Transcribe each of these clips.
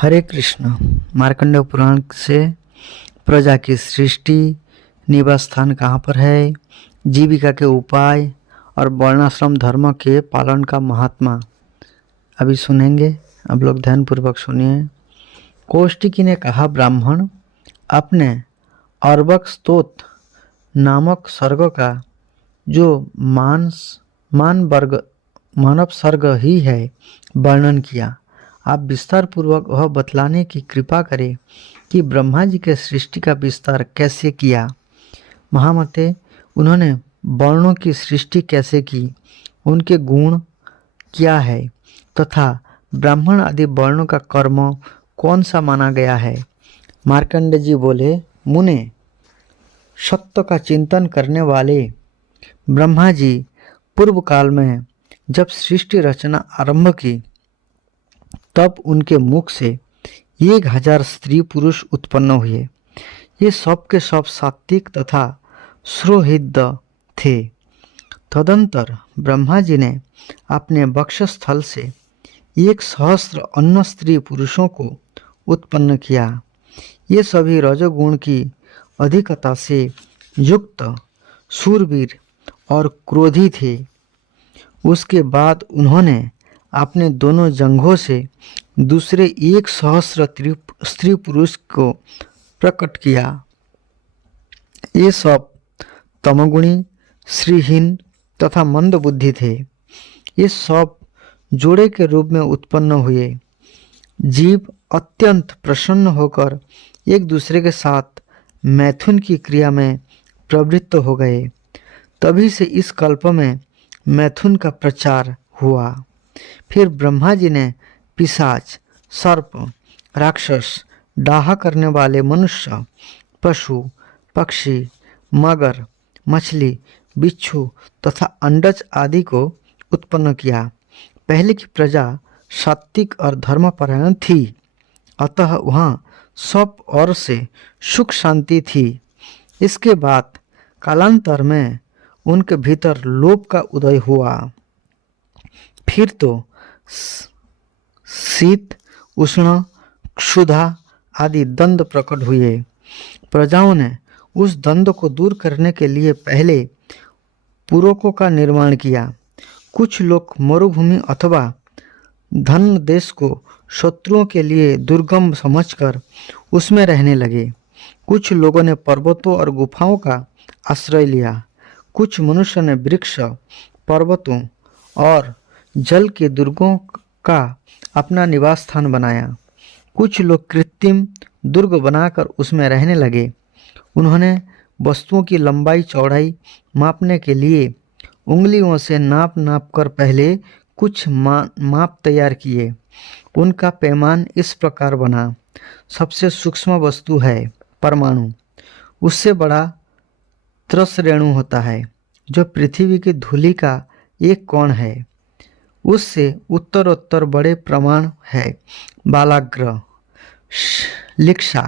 हरे कृष्ण। मार्कंडेय पुराण से प्रजा की सृष्टि, निवास स्थान कहाँ पर है, जीविका के उपाय और वर्णाश्रम धर्म के पालन का महात्मा अभी सुनेंगे। अब लोग ध्यानपूर्वक सुनिए। कौशिकी ने कहा, ब्राह्मण अपने अर्वक स्तोत्र नामक सर्ग का जो मानव सर्ग ही है वर्णन किया। आप विस्तार पूर्वक वह बतलाने की कृपा करें कि ब्रह्मा जी के सृष्टि का विस्तार कैसे किया। महामते, उन्होंने वर्णों की सृष्टि कैसे की, उनके गुण क्या है तथा ब्राह्मण आदि वर्णों का कर्म कौन सा माना गया है। मार्कंडेय जी बोले, मुने, सत्य का चिंतन करने वाले ब्रह्मा जी पूर्व काल में जब सृष्टि रचना आरंभ की तब उनके मुख से 1000 स्त्री पुरुष उत्पन्न हुए। ये सब के सब सात्विक तथा सुहृद थे। तदंतर ब्रह्मा जी ने अपने वक्षस्थल से 1,000 अन्य स्त्री पुरुषों को उत्पन्न किया। ये सभी रजोगुण की अधिकता से युक्त, शूरवीर और क्रोधी थे। उसके बाद उन्होंने अपने दोनों जंघों से दूसरे 1,000 स्त्री पुरुष को प्रकट किया। ये सब तमोगुणी, श्रीहीन तथा मंद बुद्धि थे। ये सब जोड़े के रूप में उत्पन्न हुए। जीव अत्यंत प्रसन्न होकर एक दूसरे के साथ मैथुन की क्रिया में प्रवृत्त हो गए। तभी से इस कल्प में मैथुन का प्रचार हुआ। फिर ब्रह्मा जी ने पिशाच, सर्प, राक्षस, डाहा करने वाले मनुष्य, पशु, पक्षी, मगर, मछली, बिच्छू तथा अंडज आदि को उत्पन्न किया। पहले की प्रजा सात्विक और धर्मपरायण थी, अतः वहाँ सब ओर से सुख शांति थी। इसके बाद कालांतर में उनके भीतर लोभ का उदय हुआ। फिर तो शीत, उष्ण, क्षुधा आदि द्वंद्व प्रकट हुए। प्रजाओं ने उस द्वंद्व को दूर करने के लिए पहले पूरकों का निर्माण किया। कुछ लोग मरुभूमि अथवा धन देश को शत्रुओं के लिए दुर्गम समझकर उसमें रहने लगे। कुछ लोगों ने पर्वतों और गुफाओं का आश्रय लिया। कुछ मनुष्य ने वृक्ष, पर्वतों और जल के दुर्गों का अपना निवास स्थान बनाया। कुछ लोग कृत्रिम दुर्ग बनाकर उसमें रहने लगे। उन्होंने वस्तुओं की लंबाई चौड़ाई मापने के लिए उंगलियों से नाप नाप कर पहले कुछ माप तैयार किए। उनका पैमान इस प्रकार बना। सबसे सूक्ष्म वस्तु है परमाणु। उससे बड़ा त्रस रेणु होता है जो पृथ्वी की धूलि का एक कण है। उससे उत्तरोत्तर बड़े प्रमाण है बालाग्र, लिक्षा,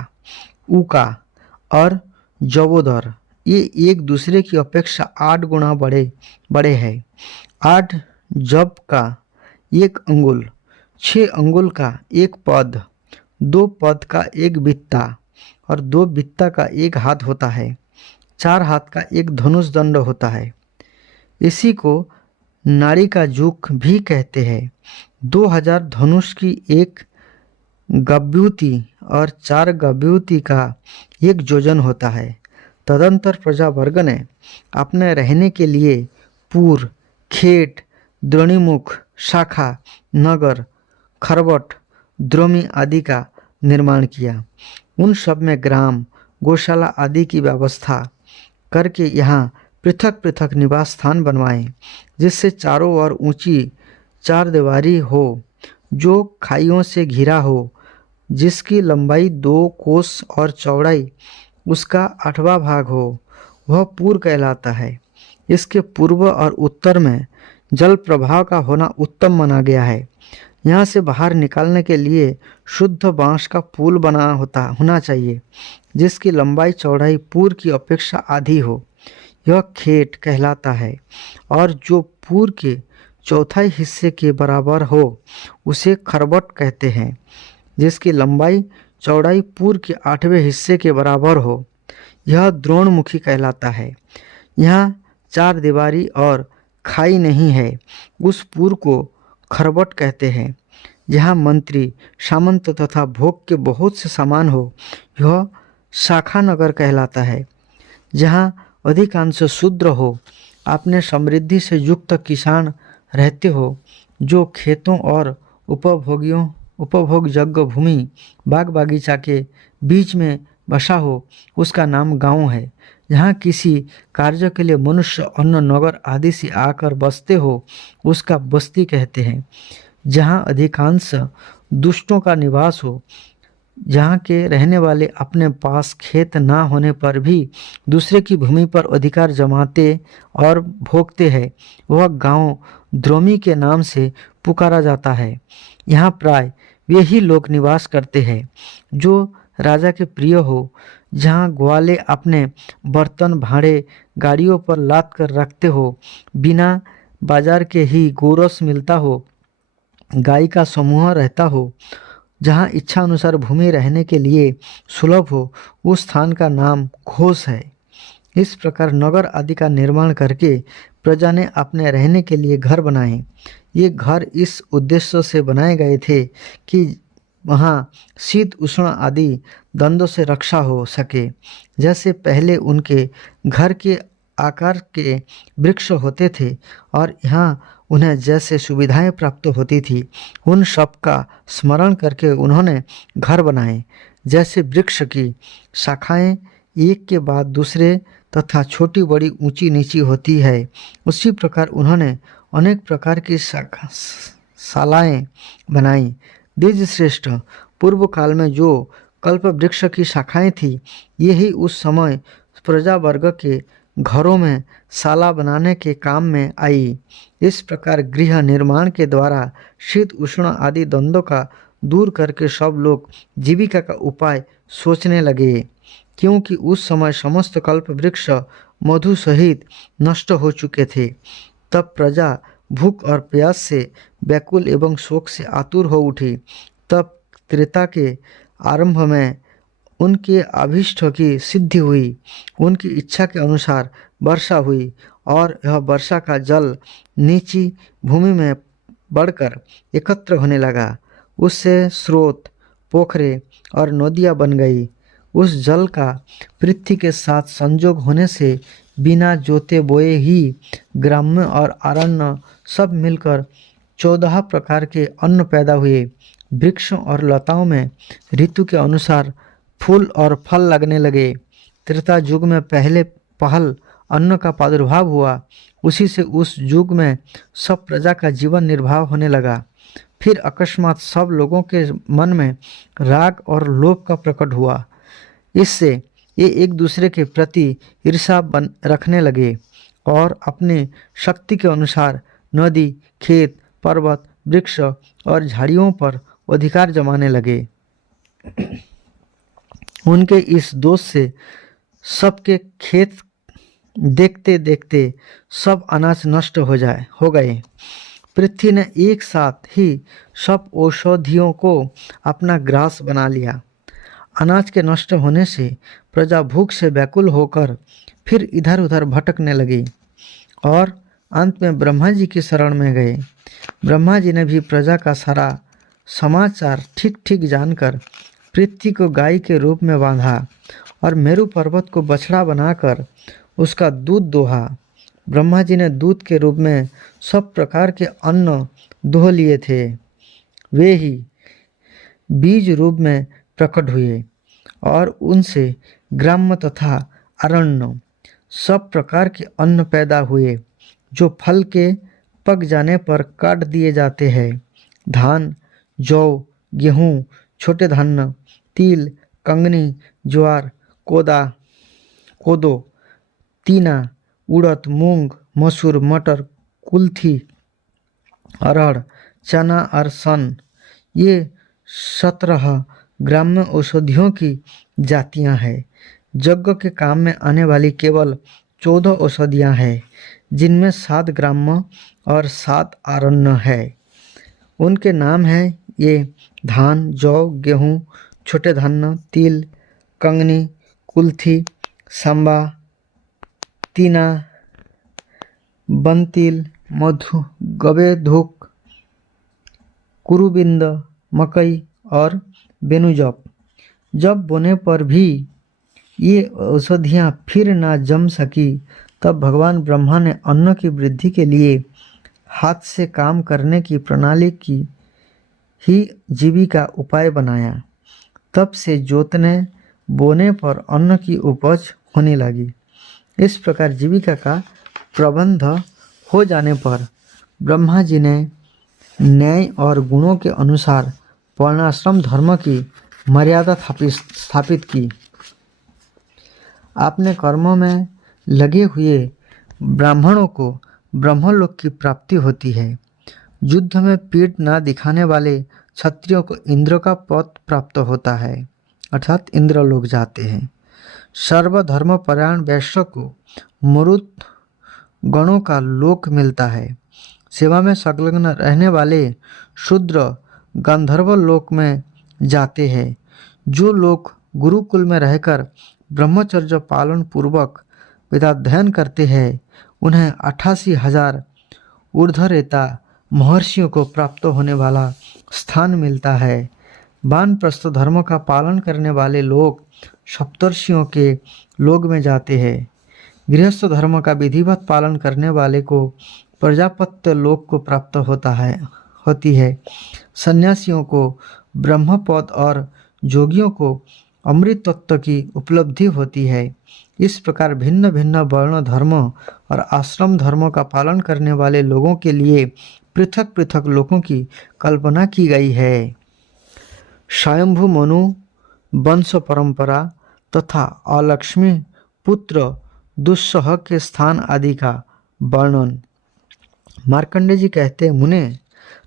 उका और जवोदर। ये एक दूसरे की अपेक्षा 8 गुना बड़े हैं। 8 जब का 1 अंगुल, 6 अंगुल का 1 पद, 2 पद का 1 बित्ता और 2 बित्ता का 1 हाथ होता है। 4 हाथ का 1 धनुष दंड होता है। इसी को नाड़ी का जुख भी कहते हैं। 2000 धनुष की 1 गव्यूति और 4 गव्यूति का 1 योजन होता है। तदंतर प्रजा वर्ग ने अपने रहने के लिए पूर, खेत, द्रोणीमुख, शाखा, नगर, खरवट, द्रोमी आदि का निर्माण किया। उन सब में ग्राम, गौशाला आदि की व्यवस्था करके यहाँ पृथक पृथक निवास स्थान बनवाए, जिससे चारों ओर ऊंची 4 दीवारी हो, जो खाइयों से घिरा हो, जिसकी लंबाई 2 कोस और चौड़ाई उसका 8वां भाग हो, वह पूर कहलाता है। इसके पूर्व और उत्तर में जल प्रवाह का होना उत्तम माना गया है। यहाँ से बाहर निकालने के लिए शुद्ध बांस का पुल बना होना चाहिए, जिसकी लंबाई चौड़ाई पूर की अपेक्षा आधी हो। यह खेत कहलाता है और जो पूर के चौथाई हिस्से के बराबर हो उसे खरबट कहते हैं। जिसकी लंबाई चौड़ाई पूर के 8वें हिस्से के बराबर हो। यह द्रोणमुखी कहलाता है। यहाँ 4 दीवारी और खाई नहीं है। उस पुर को खरबट कहते हैं। जहाँ मंत्री, सामंत तथा भोग के बहुत से सामान हो, यह शाखा नगर कहलाता है। जहाँ अधिकांश शूद्र हो, अपने समृद्धि से युक्त किसान रहते हो, जो खेतों और उपभोग योग्य भूमि, बाग बगीचा के बीच में बसा हो, उसका नाम गांव है। जहाँ किसी कार्य के लिए मनुष्य अन्न नगर आदि से आकर बसते हो, उसका बस्ती कहते हैं। जहाँ अधिकांश दुष्टों का निवास हो, जहाँ के रहने वाले अपने पास खेत ना होने पर भी दूसरे की भूमि पर अधिकार जमाते और भोगते हैं, वह गांव द्रोमी के नाम से पुकारा जाता है। यहाँ प्राय वे ही लोग निवास करते हैं जो राजा के प्रिय हो। जहाँ ग्वाले अपने बर्तन भाड़े गाड़ियों पर लाद कर रखते हो, बिना बाजार के ही गोरस मिलता हो, गाय का समूह रहता हो, जहाँ इच्छा अनुसार भूमि रहने के लिए सुलभ हो, उस स्थान का नाम घोष है। इस प्रकार नगर आदि का निर्माण करके प्रजा ने अपने रहने के लिए घर बनाए। ये घर इस उद्देश्य से बनाए गए थे कि वहाँ शीत उष्ण आदि द्वंद्व से रक्षा हो सके। जैसे पहले उनके घर के आकार के वृक्ष होते थे और यहाँ उन्हें जैसे सुविधाएं प्राप्त होती थी, उन सब का स्मरण करके उन्होंने घर बनाए। जैसे वृक्ष की शाखाएं एक के बाद दूसरे तथा छोटी बड़ी ऊंची नीची होती है, उसी प्रकार उन्होंने अनेक प्रकार की शालाएं बनाई। द्विजश्रेष्ठ, पूर्व काल में जो कल्प वृक्ष की शाखाएं थी, यही उस समय प्रजा वर्ग के घरों में शाला बनाने के काम में आई। इस प्रकार गृह निर्माण के द्वारा शीत उष्ण आदि द्वंद्व का दूर करके सब लोग जीविका का उपाय सोचने लगे। क्योंकि उस समय समस्त कल्प वृक्ष मधु सहित नष्ट हो चुके थे। तब प्रजा भूख और प्यास से व्याकुल एवं शोक से आतुर हो उठी। तब त्रेता के आरंभ में उनके अभीष्ट की सिद्धि हुई। उनकी इच्छा के अनुसार वर्षा हुई और यह वर्षा का जल नीची भूमि में बढ़कर एकत्र होने लगा। उससे स्रोत, पोखरे और नदियाँ बन गई। उस जल का पृथ्वी के साथ संयोग होने से बिना जोते बोए ही ग्राम्य और अरण्य सब मिलकर 14 प्रकार के अन्न पैदा हुए। वृक्षों और लताओं में ऋतु के अनुसार फूल और फल लगने लगे। त्रेता युग में पहल अन्न का प्रादुर्भाव हुआ। उसी से उस युग में सब प्रजा का जीवन निर्वाह होने लगा। फिर अकस्मात सब लोगों के मन में राग और लोभ का प्रकट हुआ। इससे ये एक दूसरे के प्रति ईर्ष्या रखने लगे और अपनी शक्ति के अनुसार नदी, खेत, पर्वत, वृक्ष और झाड़ियों पर अधिकार जमाने लगे। उनके इस दोष से सबके खेत देखते देखते सब अनाज नष्ट हो गए। पृथ्वी ने एक साथ ही सब औषधियों को अपना ग्रास बना लिया। अनाज के नष्ट होने से प्रजा भूख से व्याकुल होकर फिर इधर उधर भटकने लगी और अंत में ब्रह्मा जी की शरण में गए। ब्रह्मा जी ने भी प्रजा का सारा समाचार ठीक ठीक जानकर पृथ्वी को गाय के रूप में बांधा और मेरु पर्वत को बछड़ा बनाकर उसका दूध दोहा। ब्रह्मा जी ने दूध के रूप में सब प्रकार के अन्न दोह लिए थे। वे ही बीज रूप में प्रकट हुए और उनसे ग्राम्य तथा अरण्य सब प्रकार के अन्न पैदा हुए, जो फल के पक जाने पर काट दिए जाते हैं। धान, जौ, गेहूँ, छोटे धान्य, तिल, कंगनी, ज्वार, कोदो, तीना, उड़द, मूंग, मसूर, मटर, कुल्थी, अरहर, चना और सन, ये 17 ग्राम्य औषधियों की जातियां हैं। यज्ञ के काम में आने वाली केवल 14 औषधियां हैं, जिनमें 7 ग्राम्य और 7 अरण्य है। उनके नाम हैं ये धान, जौ, गेहूँ, छोटे धान्य, तिल, कंगनी, कुल्थी, सांबा, तीना, बनतिल, मधु, गवेधुक, कुरुबिंद, मकई और बेनुजब। जब बोने पर भी ये औषधियाँ फिर ना जम सकी तब भगवान ब्रह्मा ने अन्न की वृद्धि के लिए हाथ से काम करने की प्रणाली की ही जीविका उपाय बनाया। तब से जोतने बोने पर अन्न की उपज होने लगी। इस प्रकार जीविका का प्रबंध हो जाने पर ब्रह्मा जी ने न्याय और गुणों के अनुसार वर्णाश्रम धर्म की मर्यादा स्थापित की। आपने कर्मों में लगे हुए ब्राह्मणों को ब्रह्मलोक की प्राप्ति होती है। युद्ध में पीठ ना दिखाने वाले क्षत्रियों को इंद्र का पद प्राप्त होता है, अर्थात इंद्र लोग जाते हैं। सर्वधर्म परायण वैश्य को मरुत गणों का लोक मिलता है। सेवा में संलग्न रहने वाले शूद्र गंधर्व लोक में जाते हैं। जो लोग गुरुकुल में रहकर ब्रह्मचर्य पालन पूर्वक वेदाध्ययन करते हैं उन्हें 88,000 ऊर्ध्वरेता महर्षियों को प्राप्त होने वाला स्थान मिलता है। वानप्रस्थ धर्म का पालन करने वाले लोग सप्तर्षियों के लोक में जाते हैं। गृहस्थ धर्म का विधिवत पालन करने वाले को प्रजापत्य लोक को प्राप्त होती है। सन्यासियों को ब्रह्मपद और जोगियों को अमृत तत्व की उपलब्धि होती है। इस प्रकार भिन्न भिन्न वर्ण धर्म और आश्रम धर्मों का पालन करने वाले लोगों के लिए पृथक पृथक लोकों की कल्पना की गई है। स्वयंभू मनु वंश परंपरा तथा अलक्ष्मी पुत्र दुस्सह के स्थान आदि का वर्णन। मार्कंडेय जी कहते हैं, मुने,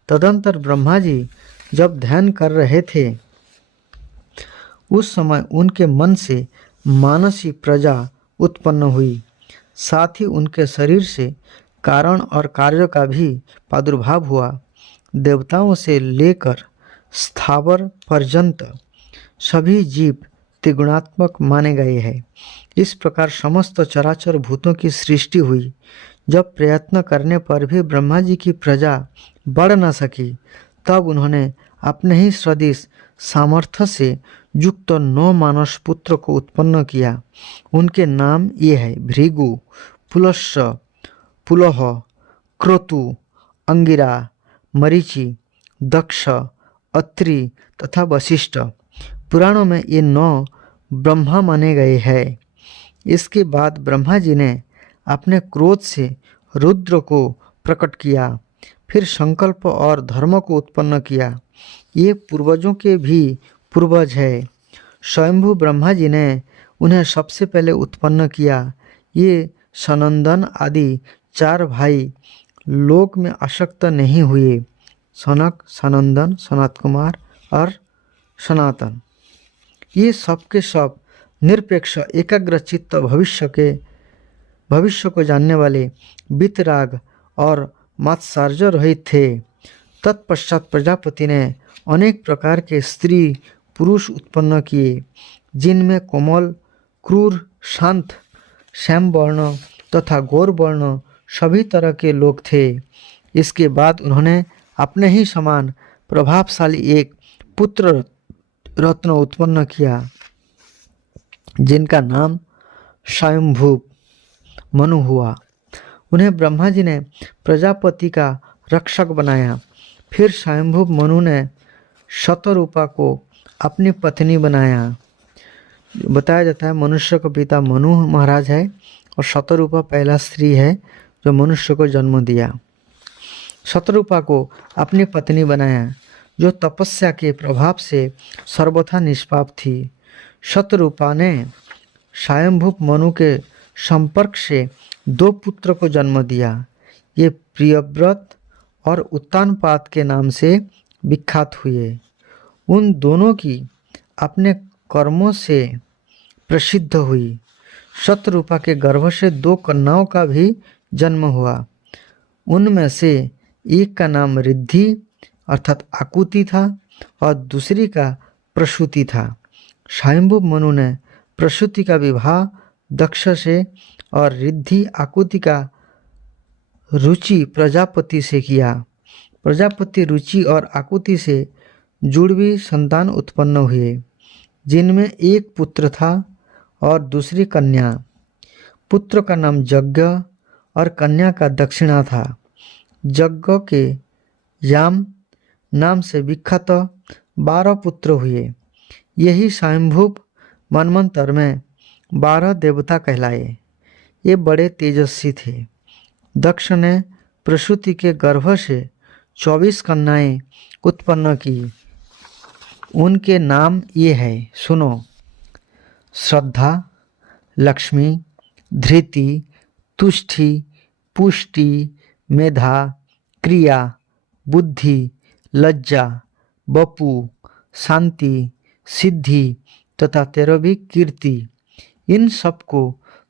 तदंतर ब्रह्मा जी जब ध्यान कर रहे थे उस समय उनके मन से मानसी प्रजा उत्पन्न हुई। साथ ही उनके शरीर से कारण और कार्य का भी प्रादुर्भाव हुआ। देवताओं से लेकर स्थावर पर्यंत सभी जीव त्रिगुणात्मक माने गए हैं। इस प्रकार समस्त चराचर भूतों की सृष्टि हुई। जब प्रयत्न करने पर भी ब्रह्मा जी की प्रजा बढ़ न सकी तब उन्होंने अपने ही सदृश सामर्थ्य से युक्त 9 मानस पुत्र को उत्पन्न किया। उनके नाम ये है: भृगु, पुलस्स, पुलह, क्रतु, अंगिरा, मरीचि, दक्ष, अत्रि तथा वशिष्ठ। पुराणों में ये 9 ब्रह्मा माने गए हैं। इसके बाद ब्रह्मा जी ने अपने क्रोध से रुद्र को प्रकट किया, फिर संकल्प और धर्म को उत्पन्न किया। ये पूर्वजों के भी पूर्वज है। स्वयंभू ब्रह्मा जी ने उन्हें सबसे पहले उत्पन्न किया। ये सनंदन आदि 4 भाई लोक में आसक्त नहीं हुए: सनक, सनंदन, सनत कुमार और सनातन। ये सब के सब निरपेक्ष एकाग्र चित्त भविष्य को जानने वाले वितराग और मात्सर्य रहित थे। तत्पश्चात प्रजापति ने अनेक प्रकार के स्त्री पुरुष उत्पन्न किए, जिनमें कोमल, क्रूर, शांत, श्याम वर्ण तथा गौर वर्ण सभी तरह के लोग थे। इसके बाद उन्होंने अपने ही समान प्रभावशाली एक पुत्र रत्न उत्पन्न किया, जिनका नाम स्वयंभू मनु हुआ। उन्हें ब्रह्मा जी ने प्रजापति का रक्षक बनाया। फिर स्वयंभू मनु ने शतरूपा को अपनी पत्नी बनाया। बताया जाता है मनुष्य का पिता मनु महाराज है और शतरूपा पहला स्त्री है जो मनुष्य को जन्म दिया। शतरूपा को अपनी पत्नी बनाया, जो तपस्या के प्रभाव से सर्वथा निष्पाप थी। शतरूपा ने स्वयंभू मनु के संपर्क से 2 पुत्र को जन्म दिया। ये प्रियव्रत और उत्तानपाद के नाम से विख्यात हुए। उन दोनों की अपने कर्मों से प्रसिद्ध हुई। शतरूपा के गर्भ से 2 कन्याओं का भी जन्म हुआ। उनमें से एक का नाम रिद्धि अर्थात आकुति था और दूसरी का प्रसूति था। स्वयंभू मनु ने प्रसूति का विवाह दक्ष से और रिद्धि आकुति का रुचि प्रजापति से किया। प्रजापति रुचि और आकुति से जुड़वी संतान उत्पन्न हुए, जिनमें एक पुत्र था और दूसरी कन्या। पुत्र का नाम यज्ञ और कन्या का दक्षिणा था। यज्ञ के याम नाम से विख्यात 12 पुत्र हुए। यही स्वयंभू मनवंतर में 12 देवता कहलाए। ये बड़े तेजस्वी थे। दक्ष ने प्रसूति के गर्भ से 24 कन्याएं उत्पन्न की। उनके नाम ये हैं, सुनो। श्रद्धा, लक्ष्मी, धृति, तुष्टि, पुष्टि, मेधा, क्रिया, बुद्धि, लज्जा, बपु, शांति, सिद्धि तथा 13वीं कीर्ति। इन सबको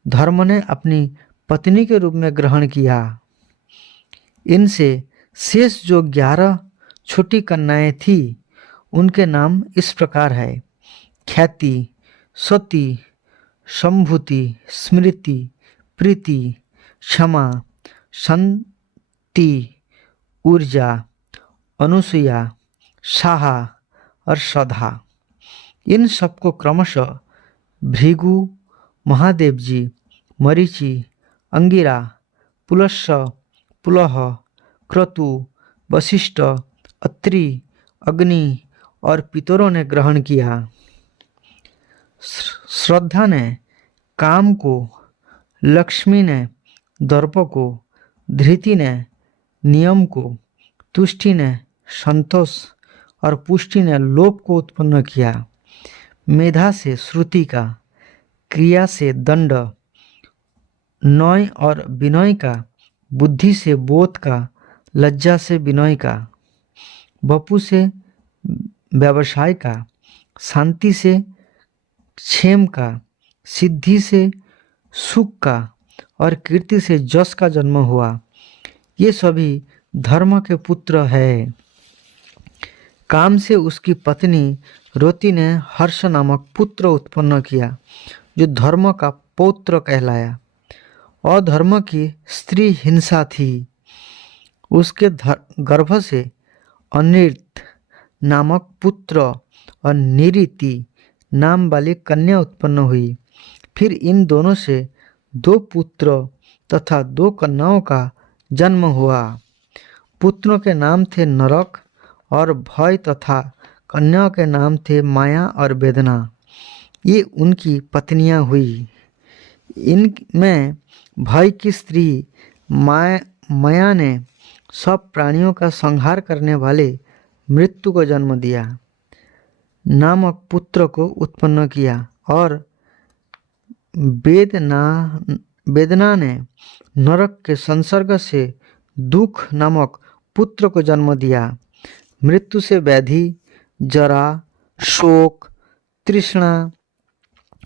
धर्म ने अपनी पत्नी के रूप में ग्रहण किया। इनसे शेष जो 11 छोटी कन्याएं थी, उनके नाम इस प्रकार है: ख्याति, सती, संभूति, स्मृति, प्रीति, क्षमा, शांति, ऊर्जा, अनुसुया, साहा और श्रद्धा। इन सबको क्रमशः भृगु, महादेव जी, मरीचि, अंगिरा, पुलस्स, पुलह, क्रतु, वशिष्ठ, अत्रि, अग्नि और पितरों ने ग्रहण किया। श्रद्धा ने काम को, लक्ष्मी ने दर्प को, धृति ने नियम को, तुष्टि ने संतोष और पुष्टि ने लोभ को उत्पन्न किया। मेधा से श्रुति का, क्रिया से दंड, नय और विनय का, बुद्धि से बोध का, लज्जा से विनय का, बपु से व्यवसाय का, शांति से क्षेम का, सिद्धि से सुख का और कीर्ति से जस का जन्म हुआ। ये सभी धर्म के पुत्र हैं। काम से उसकी पत्नी रोती ने हर्ष नामक पुत्र उत्पन्न किया, जो धर्म का पौत्र कहलाया। अधर्म की स्त्री हिंसा थी। उसके गर्भ से अनिर्त नामक पुत्र और निरीति नाम वाली कन्या उत्पन्न हुई। फिर इन दोनों से 2 पुत्र तथा 2 कन्याओं का जन्म हुआ। पुत्रों के नाम थे नरक और भय तथा कन्याओं के नाम थे माया और वेदना। ये उनकी पत्नियां हुई। इनमें भय की स्त्री माया ने सब प्राणियों का संहार करने वाले मृत्यु को जन्म दिया नामक पुत्र को उत्पन्न किया और वेदना ने नरक के संसर्ग से दुख नामक पुत्र को जन्म दिया। मृत्यु से व्याधि, जरा, शोक, तृष्णा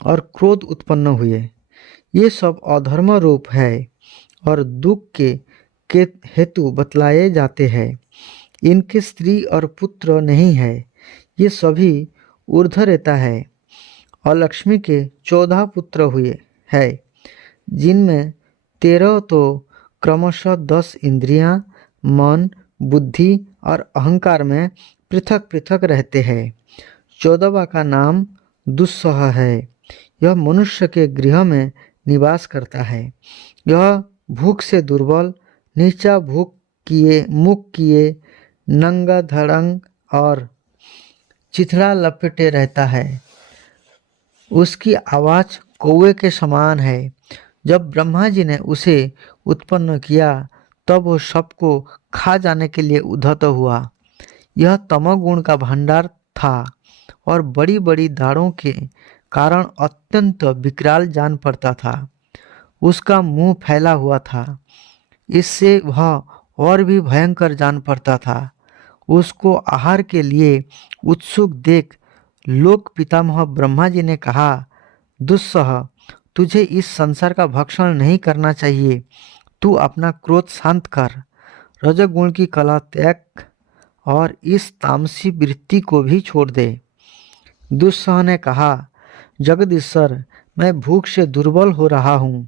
और क्रोध उत्पन्न हुए। ये सब अधर्म रूप है और दुख के हेतु बतलाए जाते हैं। इनके स्त्री और पुत्र नहीं है। ये सभी ऊर्ध्वरेता है। और लक्ष्मी के 14 पुत्र हुए हैं, जिनमें 13 तो क्रमशः 10 इंद्रियां, मन, बुद्धि और अहंकार में पृथक पृथक रहते हैं। 14वां का नाम दुस्सह है। यह मनुष्य के गृह में निवास करता है। यह भूख से दुर्बल, नीचा मुख किए, नंगा धड़ंग और चिथड़ा लपेटे रहता है। उसकी आवाज़ कौवे के समान है। जब ब्रह्मा जी ने उसे उत्पन्न किया, तब वो सबको खा जाने के लिए उद्धत हुआ। यह तमोगुण का भंडार था और बड़ी बड़ी दाढ़ों के कारण अत्यंत विकराल जान पड़ता था। उसका मुंह फैला हुआ था, इससे वह और भी भयंकर जान पड़ता था। उसको आहार के लिए उत्सुक देख लोक पितामह ब्रह्मा जी ने कहा, दुस्सह, तुझे इस संसार का भक्षण नहीं करना चाहिए। तू अपना क्रोध शांत कर, रजोगुण की कला त्याग और इस तामसी वृत्ति को भी छोड़ दे। दुस्सह ने कहा, जगदीश्वर, मैं भूख से दुर्बल हो रहा हूँ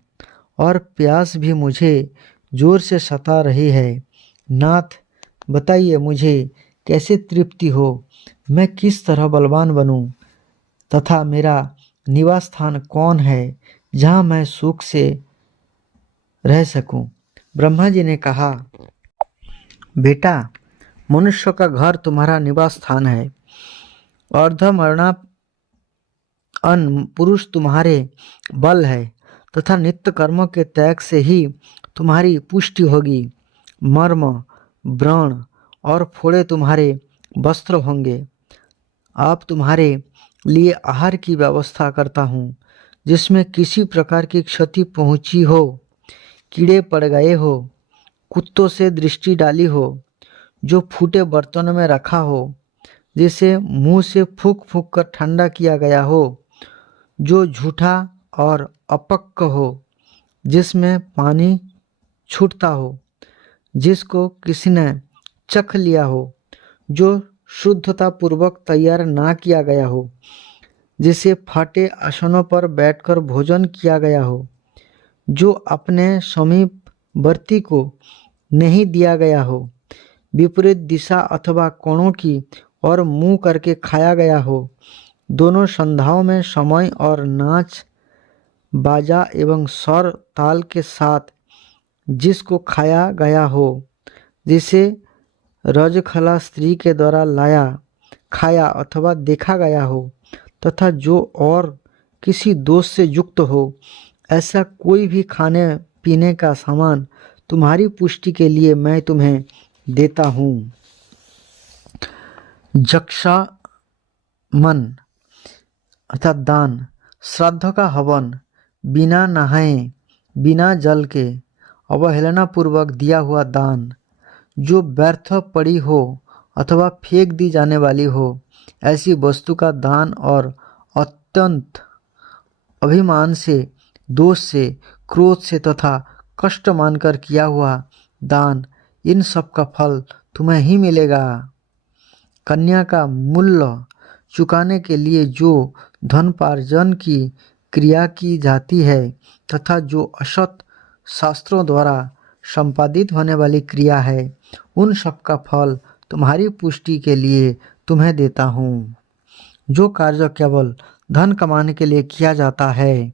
और प्यास भी मुझे जोर से सता रही है। नाथ, बताइए मुझे कैसे तृप्ति हो, मैं किस तरह बलवान बनूं, तथा मेरा निवास स्थान कौन है जहाँ मैं सुख से रह सकूं। ब्रह्मा जी ने कहा, बेटा, मनुष्य का घर तुम्हारा निवास स्थान है। अर्धमरणापन्न पुरुष तुम्हारे बल है तथा नित्य कर्मों के त्याग से ही तुम्हारी पुष्टि होगी। मर्म, व्रण और फोड़े तुम्हारे वस्त्र होंगे। आप तुम्हारे लिए आहार की व्यवस्था करता हूँ जिसमें किसी प्रकार की क्षति पहुँची हो, कीड़े पड़ गए हो, कुत्तों से दृष्टि डाली हो, जो फूटे बर्तन में रखा हो, जिसे मुंह से फूंक फूंक कर ठंडा किया गया हो, जो झूठा और अपक्व हो, जिसमें पानी छूटता हो, जिसको किसी ने चख लिया हो, जो शुद्धता पूर्वक तैयार ना किया गया हो, जिसे फटे आसनों पर बैठकर भोजन किया गया हो, जो अपने समीपवर्ती को नहीं दिया गया हो, विपरीत दिशा अथवा कोणों की और मुंह करके खाया गया हो, दोनों संध्याओं में समय और नाच बाजा एवं स्वर ताल के साथ जिसको खाया गया हो, जिसे रजखला स्त्री के द्वारा लाया, खाया अथवा देखा गया हो, तथा जो और किसी दोष से युक्त हो, ऐसा कोई भी खाने पीने का सामान तुम्हारी पुष्टि के लिए मैं तुम्हें देता हूँ। जक्षा मन अर्थात दान, श्राद्ध का हवन, बिना नहाए बिना जल के अवहेलना पूर्वक दिया हुआ दान, जो व्यर्थ पड़ी हो अथवा फेंक दी जाने वाली हो, ऐसी वस्तु का दान और अत्यंत अभिमान से, दोष से, क्रोध से तथा कष्ट मानकर किया हुआ दान, इन सब का फल तुम्हें ही मिलेगा। कन्या का मूल्य चुकाने के लिए जो धनपार्जन की क्रिया की जाती है तथा जो असत शास्त्रों द्वारा संपादित होने वाली क्रिया है, उन सब का फल तुम्हारी पुष्टि के लिए तुम्हें देता हूँ। जो कार्य केवल धन कमाने के लिए किया जाता है,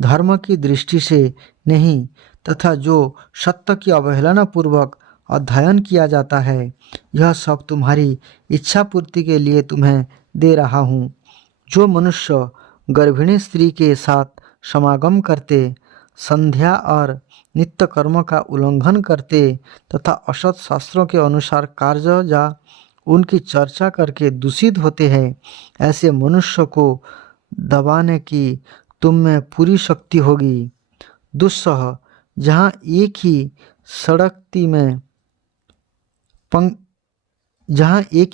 धर्म की दृष्टि से नहीं, तथा जो सत्य की अवहेलना पूर्वक अध्ययन किया जाता है, यह सब तुम्हारी इच्छा पूर्ति के लिए तुम्हें दे रहा हूँ। जो मनुष्य गर्भिणी स्त्री के साथ समागम करते, संध्या और नित्य कर्म का उल्लंघन करते तथा असत शास्त्रों के अनुसार कार्य या उनकी चर्चा करके दूषित होते हैं, ऐसे मनुष्य को दबाने की तुम में पूरी शक्ति होगी। दुस्सह, जहाँ एक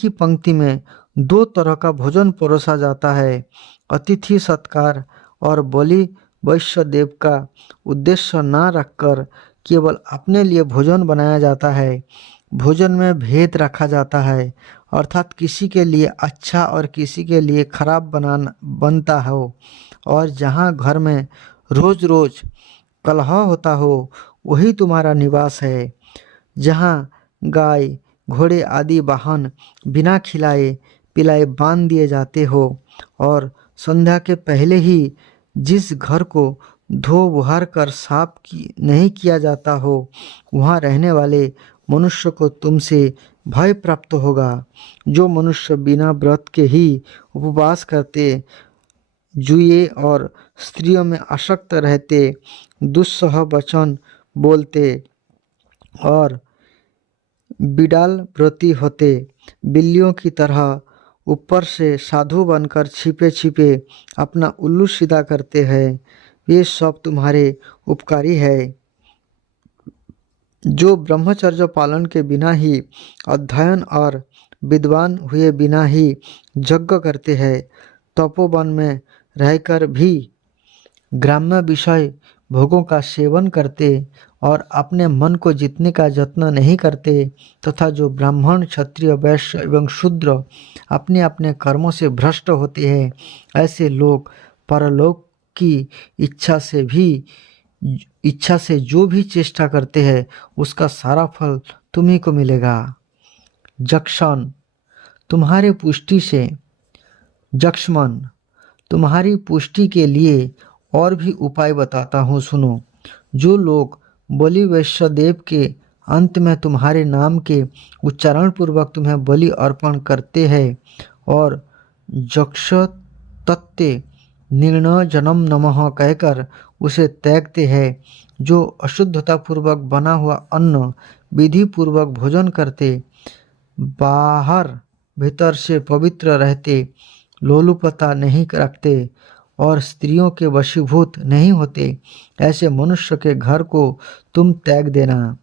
ही पंक्ति में दो तरह का भोजन परोसा जाता है, अतिथि सत्कार और बलि वैश्य देव का उद्देश्य ना रखकर केवल अपने लिए भोजन बनाया जाता है। भोजन में भेद रखा जाता है, अर्थात किसी के लिए अच्छा और किसी के लिए खराब बनता हो, और जहाँ घर में रोज रोज कलह होता हो, वही तुम्हारा निवास है। जहाँ गाय, घोड़े आदि वाहन बिना खिलाए पिलाए बांध दिए जाते हो, और संध्या के पहले ही जिस घर को धो बुहार कर साफ नहीं किया जाता हो, वहाँ रहने वाले मनुष्य को तुमसे भय प्राप्त होगा। जो मनुष्य बिना व्रत के ही उपवास करते, जुए और स्त्रियों में आसक्त रहते, दुस्सह वचन बोलते और बिडाल व्रती होते, बिल्लियों की तरह ऊपर से साधु बनकर छिपे छिपे अपना उल्लू सीधा करते हैं, ये सब तुम्हारे उपकारी है। जो ब्रह्मचर्य पालन के बिना ही, अध्ययन और विद्वान हुए बिना ही यज्ञ करते हैं, तपोवन में रहकर भी ग्राम्य विषय भोगों का सेवन करते और अपने मन को जीतने का यत्न नहीं करते तथा जो ब्राह्मण, क्षत्रिय, वैश्य एवं शूद्र अपने अपने कर्मों से भ्रष्ट होते हैं, ऐसे लोग परलोक की इच्छा से जो भी चेष्टा करते हैं उसका सारा फल तुम्ही को मिलेगा। जक्षण तुम्हारे पुष्टि से जक्ष्मन तुम्हारी पुष्टि के लिए और भी उपाय बताता हूँ, सुनो। जो लोग बलि वैश्यदेव के अंत में तुम्हारे नाम के उच्चारण पूर्वक तुम्हें बलि अर्पण करते हैं और जक्ष तत्ते निर्णय जन्म नमः कहकर उसे त्यागते हैं, जो अशुद्धता पूर्वक बना हुआ अन्न विधि पूर्वक भोजन करते, बाहर भीतर से पवित्र रहते, लोलुपता नहीं रखते और स्त्रियों के वशीभूत नहीं होते, ऐसे मनुष्य के घर को तुम त्याग देना,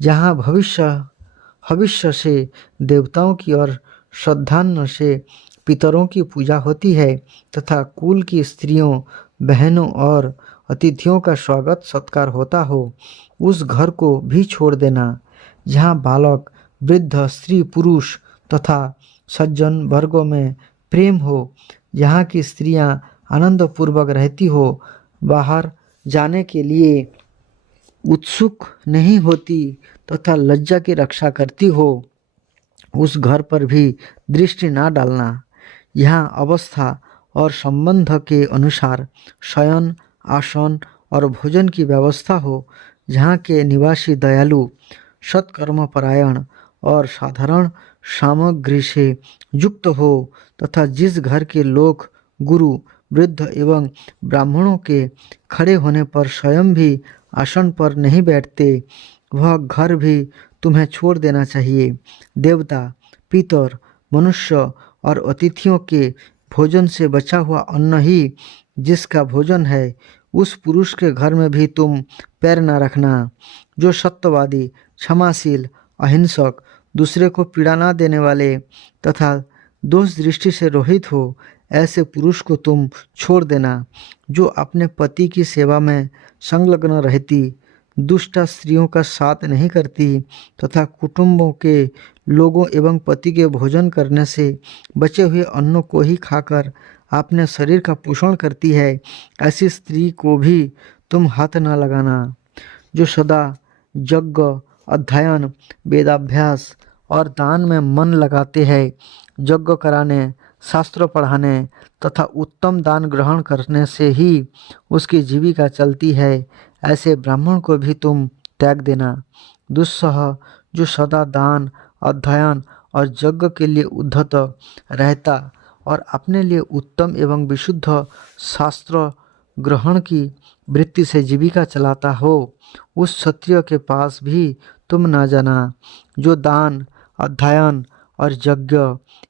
जहाँ भविष्य से देवताओं की और श्रद्धान्न से पितरों की पूजा होती है तथा कुल की स्त्रियों, बहनों और अतिथियों का स्वागत सत्कार होता हो, उस घर को भी छोड़ देना, जहाँ बालक, वृद्ध, स्त्री, पुरुष तथा सज्जन वर्गों में प्रेम हो, यहाँ की स्त्रियां आनंद पूर्वक रहती हो, बाहर जाने के लिए उत्सुक नहीं होती तथा लज्जा की रक्षा करती हो, उस घर पर भी दृष्टि ना डालना। यहाँ अवस्था और संबंध के अनुसार शयन, आसन और भोजन की व्यवस्था हो, जहाँ के निवासी दयालु, सत्कर्म परायण और साधारण सामग्री से युक्त हो तथा जिस घर के लोग गुरु, वृद्ध एवं ब्राह्मणों के खड़े होने पर स्वयं भी आसन पर नहीं बैठते, वह घर भी तुम्हें छोड़ देना चाहिए। देवता, पितर, मनुष्य और अतिथियों के भोजन से बचा हुआ अन्न ही जिसका भोजन है, उस पुरुष के घर में भी तुम पैर न रखना। जो सत्यवादी, क्षमाशील, अहिंसक, दूसरे को पीड़ा न देने वाले तथा दोष दृष्टि से रहित हो, ऐसे पुरुष को तुम छोड़ देना। जो अपने पति की सेवा में संलग्न रहती, दुष्ट स्त्रियों का साथ नहीं करती तथा कुटुंबों के लोगों एवं पति के भोजन करने से बचे हुए अन्नों को ही खाकर अपने शरीर का पोषण करती है, ऐसी स्त्री को भी तुम हाथ न लगाना। जो सदा यज्ञ, अध्ययन, वेदाभ्यास और दान में मन लगाते हैं, यज्ञ कराने, शास्त्र पढ़ाने तथा उत्तम दान ग्रहण करने से ही उसकी जीविका चलती है, ऐसे ब्राह्मण को भी तुम त्याग देना। दुस्सह जो सदा दान, अध्ययन और यज्ञ के लिए उद्धत रहता और अपने लिए उत्तम एवं विशुद्ध शास्त्र ग्रहण की वृत्ति से जीविका चलाता हो, उस क्षत्रिय के पास भी तुम न जाना। जो दान, अध्ययन और यज्ञ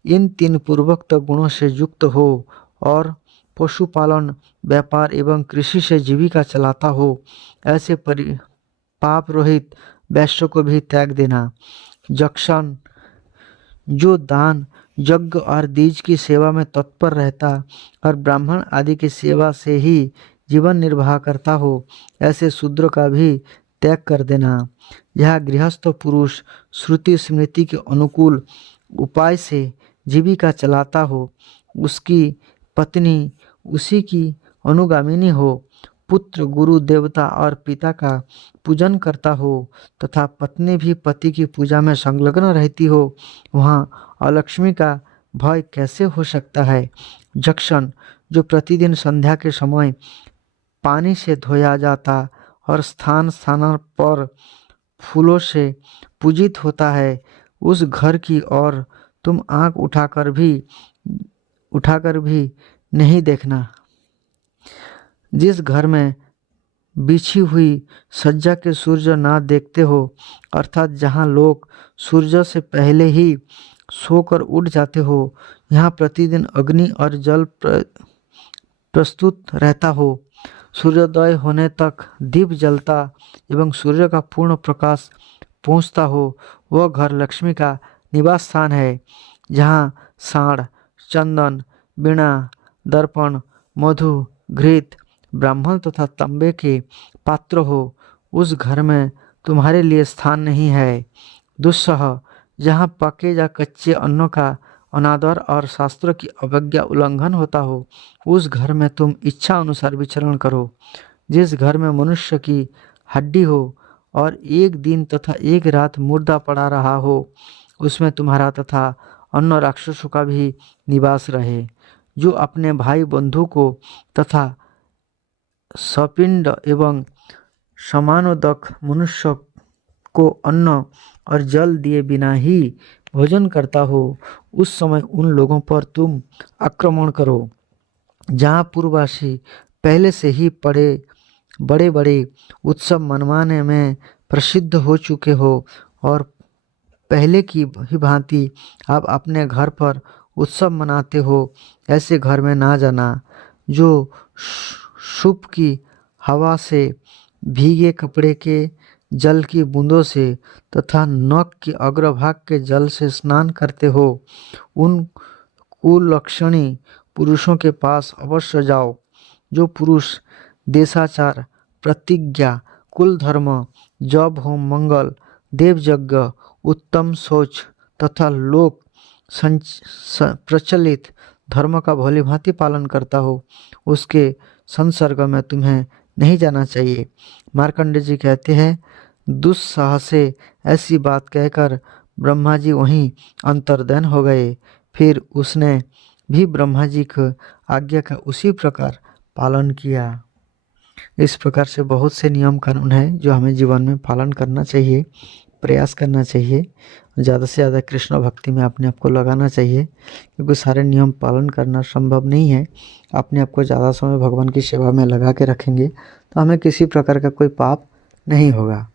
इन तीन पूर्वोक्त गुणों से युक्त हो और पशुपालन, व्यापार एवं कृषि से जीविका चलाता हो, ऐसे पाप रहित वैश्य को भी त्याग देना। जक्षण जो दान, यज्ञ और दीज की सेवा में तत्पर रहता और ब्राह्मण आदि की सेवा से ही जीवन निर्वाह करता हो, ऐसे शूद्र का भी त्याग कर देना। यह गृहस्थ पुरुष श्रुति स्मृति के अनुकूल उपाय से जीविका चलाता हो, उसकी पत्नी उसी की अनुगामिनी हो, पुत्र गुरु, देवता और पिता का पूजन करता हो तथा पत्नी भी पति की पूजा में संलग्न रहती हो, वहाँ अलक्ष्मी का भय कैसे हो सकता है। जक्षण जो प्रतिदिन संध्या के समय पानी से धोया जाता और स्थान स्थान पर फूलों से पूजित होता है, उस घर की ओर तुम आंख उठाकर भी नहीं देखना। जिस घर में बिछी हुई सज्जा के सूर्य ना देखते हो, अर्थात जहाँ लोग सूर्य से पहले ही सोकर उठ जाते हो, यहाँ प्रतिदिन अग्नि और जल प्रस्तुत रहता हो, सूर्योदय होने तक दीप जलता एवं सूर्य का पूर्ण प्रकाश पहुँचता हो, वह घर लक्ष्मी का निवास स्थान है, जहाँ साँड़, चंदन, वीणा, दर्पण, मधु, घृत, ब्राह्मण तथा तांबे के पात्र हो, उस घर में तुम्हारे लिए स्थान नहीं है। दुस्सह, जहाँ पके या कच्चे अन्नों का अनादर और शास्त्रों की अवज्ञा उल्लंघन होता हो, उस घर में तुम इच्छा अनुसार विचरण करो। जिस घर में मनुष्य की हड्डी हो और एक दिन तथा एक रात मुर्दा पड़ा रहा हो, उसमें तुम्हारा तथा अन्य राक्षसों का भी निवास रहे। जो अपने भाई बंधु को तथा सपिंड एवं समानोदक मनुष्य को अन्न और जल दिए बिना ही भोजन करता हो, उस समय उन लोगों पर तुम आक्रमण करो। जहाँ पूर्ववासी पहले से ही बड़े बड़े उत्सव मनवाने में प्रसिद्ध हो चुके हो और पहले की ही भांति आप अपने घर पर उत्सव मनाते हो, ऐसे घर में ना जाना। जो सूप की हवा से, भीगे कपड़े के जल की बूंदों से तथा नख के अग्रभाग के जल से स्नान करते हो, उन कुलक्षणी पुरुषों के पास अवश्य जाओ। जो पुरुष देशाचार, प्रतिज्ञा, कुल धर्म, जप होम, मंगल, देव यज्ञ, उत्तम शौच तथा लोक प्रचलित धर्म का भली भांति पालन करता हो, उसके संसर्ग में तुम्हें नहीं जाना चाहिए। मार्कंडेय जी कहते हैं, दुस्साह से ऐसी बात कहकर ब्रह्मा जी वहीं अंतर्धान हो गए। फिर उसने भी ब्रह्मा जी की आज्ञा का उसी प्रकार पालन किया। इस प्रकार से बहुत से नियम कानून हैं जो हमें जीवन में पालन करना चाहिए, प्रयास करना चाहिए। ज़्यादा से ज़्यादा कृष्ण भक्ति में अपने आप को लगाना चाहिए, क्योंकि सारे नियम पालन करना संभव नहीं है। अपने आप को ज़्यादा समय भगवान की सेवा में लगा के रखेंगे तो हमें किसी प्रकार का कोई पाप नहीं होगा।